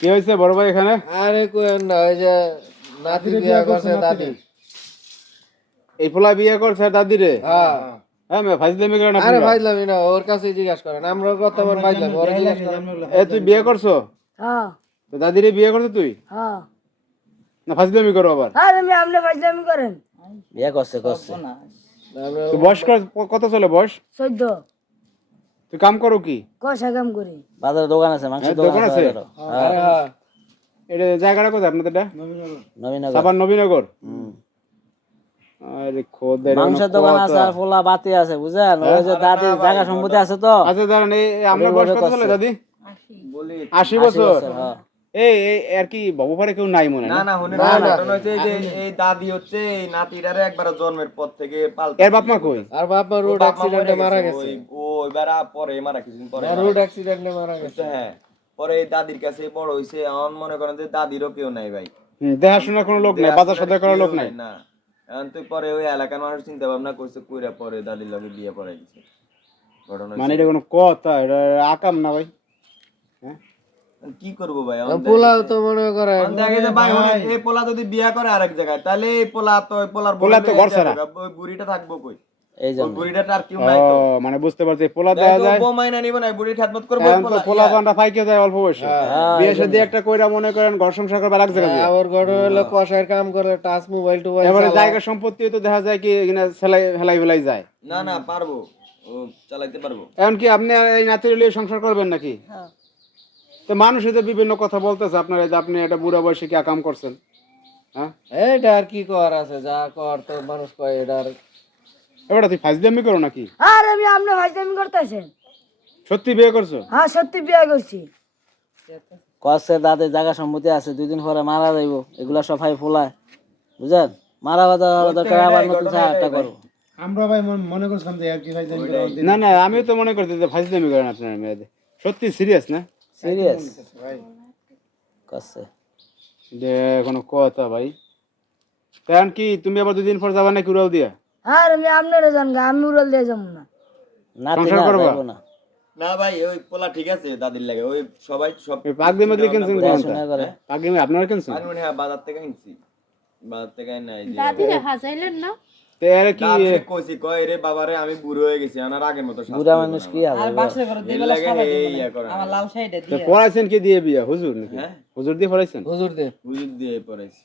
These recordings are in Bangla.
কি হয়েছে বড় ভাই এখানে? আরে কোয়েন না, ওই যে নাতি বিয়া করছে দাদি। এই পোলা বিয়ে করছে দাদিরে? হ্যাঁ হ্যাঁ মে ফাইজলামি করে না? আরে ভাইলামি না, ওর কাছে জিজ্ঞাসা করেন, আমরা বর্তমান ভাইলামি, ওরা জিজ্ঞাসা করেন। এ তুই বিয়ে করছো? হ্যাঁ তো দাদিরে বিয়ে করছো তুই? হ্যাঁ না ফাইজলামি করো আবার? আর আমি আপনি ফাজলামি করেন। বিয়ে করছে তো বয়স কত চলে বয়স? 14 তুই কাম করো কি? কষা কাম করি। বাজারে দোকান আছে, মাংসের দোকান দোকান আছে? আছে। আরে হ্যাঁ এটা জায়গাটা কোথায় আপনাদের? এটা নবীনগর। সাবান নবীনগর। হুম। আরে খোদের মাংসের দোকান আছে আর পোলা বাতি আছে, বুঝেন? ওই যে দাদি জায়গা সম্পত্তি আছে তো। আচ্ছা দাঁড়ান, এই আপনার বয়স কত চলে দাদি? 80 বছর। হ্যাঁ। এই আর কি বাবু পারে কেউ নাই মনে? না শুনে না, না। ঘটনা হচ্ছে যে এই দাদি হচ্ছে এই নাতিটারে একবার জন্মের পর থেকে পালতে। এর বাপ মা কই? আর বাবা রোড অ্যাক্সিডেন্টে মারা গেছে। ওইবার পরে মারা কিছুদিন পরে রোড অ্যাক্সিডেন্টে মারা গেছে। হ্যাঁ, পরে এই দাদির কাছে বড় হইছে। এখন মনে করেন যে দাদিরও কেউ নাই ভাই, দেখাশোনার কোনো লোক নাই, বাজার সদাই করার লোক নাই। না। এখন তুই পরে ওই এলাকার মানুষ চিন্তা ভাবনা করছে, কইরা পরে দাদির লগে বিয়ে পড়াই দিছে। ঘটনা মানে এটা কোনো কথা? এটা আকাম না ভাই? হ্যাঁ কি করবো ভাই? পোলাও তো মনে করেন এখন দেখা যায় ভাই, এই পোলা যদি বিয়ে করে আরেক জায়গায়, তাহলে এই পোলা তো ওই পোলার পোলা তো ঘর ছাড়া। ওই বুড়িটা থাকবো কই? এই ওই জন্য বুড়িটা আর কেউ নাই তো। ও মানে বুঝতে পারছি, পোলা দেওয়া যায়। বউ মাইনা নিব না, বুড়ি ঠাটমত করবো। এখন তো পোলা পান্ডা ফাইকে যায় অল্প বয়সে। বিয়ে শাদী একটা কইরা মনে করেন ঘর সংসার করবে আরেক জায়গায় যায়। আমার ঘরে হলো কষার কাম করে, টাচ মোবাইল টোবাইল এবারে চালায়। জায়গা সম্পত্তি তো দেখা যায় কি এখানে হেলাই যায়। না পারবো, ও চালাইতে পারবো। এখন কি আপনি এই নাতির লিয়ে সংসার করবেন নাকি? তো মানুষ তো বিভিন্ন কথা বলতেছে আপনার, এই যে আপনি এটা বুড়া বয়সে কি কাম করছেন? হ্যাঁ এইটা আর কি কর আছে, যা কর তো মানুষ কয় এটা। আর এবারে তুই ফাইজলামি করো নাকি? আর আমি আপনি ফাজলামি করতেছেন? সত্যি বিয়ে করছো? হ্যাঁ সত্যি বিয়ে করছি। কষ্টে দাদি জায়গা সম্পত্তি আছে, 2 দিন পরে মারা যাইব। এগুলা সবাই ফোলায়, বুঝেন? মারা বাদা দরকার আবার নতুন একটা করবো। আমরা ভাই মনে করছিলাম যে আর কি ভাই জানি না না, আমিও তো মনে করতে যে ফাইজলামি করেন আপনার মেয়েদের। সত্যি সিরিয়াস না? সিরিয়াস কষ্টে। যে কোনো কথা ভাই? কারণ কি তুমি আবার 2 দিন পর যাবা নাকি উড়াল দিয়া? আর আমি আপনারা জানগা, আমি উড়াল দিয়ে যাবো না। নাতি সংসার না করবা? যাইবো না। না ভাই, ওই পোলা ঠিক আছে দাদির লাগে, ওই সবাই সব পাগড়ি মাগড়ি কিনছেন কোনটা? শোনা করে। পাগড়ি আপনারা কিনছেন? আর মনে হয় বাজার থেকে কিনছি, বাজার থেকে নাই যে দাদিরে হাসাইলেন না? তো এর কি দাদিরে কইছি, কয় রে বাবারে আমি বুড়ো হয়ে গেছি, আমার আগের মতো স্বাস্থ্য বুড়া হইবো মানুষ না কি আমার। হবে? এর লাগে এই ইয়া করে না। তো পড়াইছেন কি দিয়ে বিয়া? হুজুর নাকি? হ্যাঁ? হুজুর দিয়ে পড়াইছেন? হুজুর দে হুজুর দিয়ে পড়াইছি।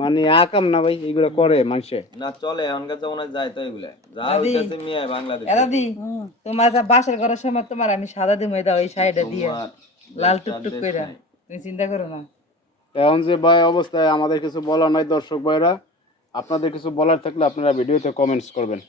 মানে আকাম না ভাই, এগুলো করে মানুষে? না চলে, এখনকার জমানায় যায় তো এগুলা যা হইতাছে মিয়া বাংলাদেশ। দাদি তোমার যা বাসার ঘরের সময় তোমার আমি সাদা দিমু, দাও এই সাইডে দিয়ে লাল টুকটুক কইরা, তুমি চিন্তা করো না। এখন যে ভাই অবস্থায় আমাদের কিছু বলার নাই, দর্শক ভাইরা আপনাদের কিছু বলার থাকলে আপনারা ভিডিওতে কমেন্টস করবেন।